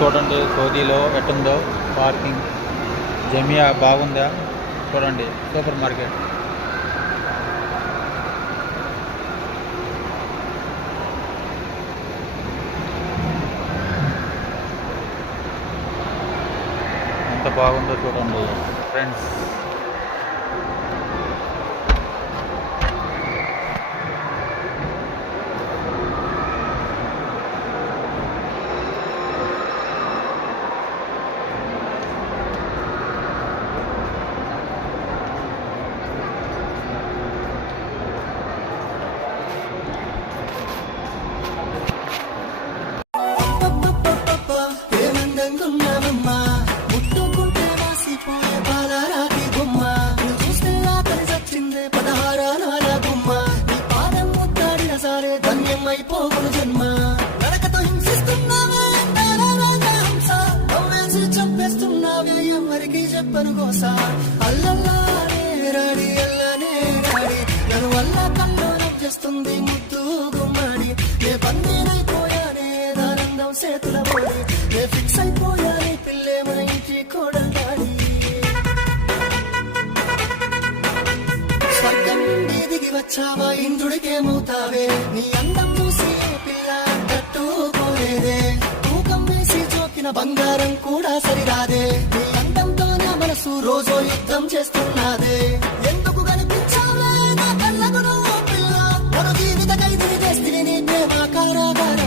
చూడండి సౌదీలో ఎట్టుందో పార్కింగ్. జమియా బాగుందా చూడండి, సూపర్ మార్కెట్. ఎంత బాగుందో చూడండి ఫ్రెండ్స్. ముట్టుకుంటే వాసిపోయే బాలరాతి బొమ్మ, చూస్తే ఆకలి చచ్చిందే పదహారాల బొమ్మ. నీ పాదం ముద్దాడిన సారే ధన్యమైపోవును జన్మ. నరకతో హింసిస్తున్నావే హంస, నవ్వేసి చంపేస్తున్నావే ఎవరికి చెప్పను గోస. అల్లల్లానే రాడి అల్లనే రాడి, నన్ను వల్ల కల్లో నవ్వేస్తుంది ముద్దు గుమ్మడి. ఏ బందీనైపోయానే దానందం చేతుల పోడి, ఏ ఫిక్స్ అయిపోయానే పిల్లే మన ఇంటి కోడలాడి. స్వర్గం నుండి దిగి వచ్చావా ఇంద్రుడికేమవుతావే, నీ అందం చూసి పిల్ల తట్టుకోలేదే. తూకం వేసి చోకిన బంగారం కూడా సరిరాదే, నీ అందంతో నా మనసు రోజు యుద్ధం చేస్తున్నదే.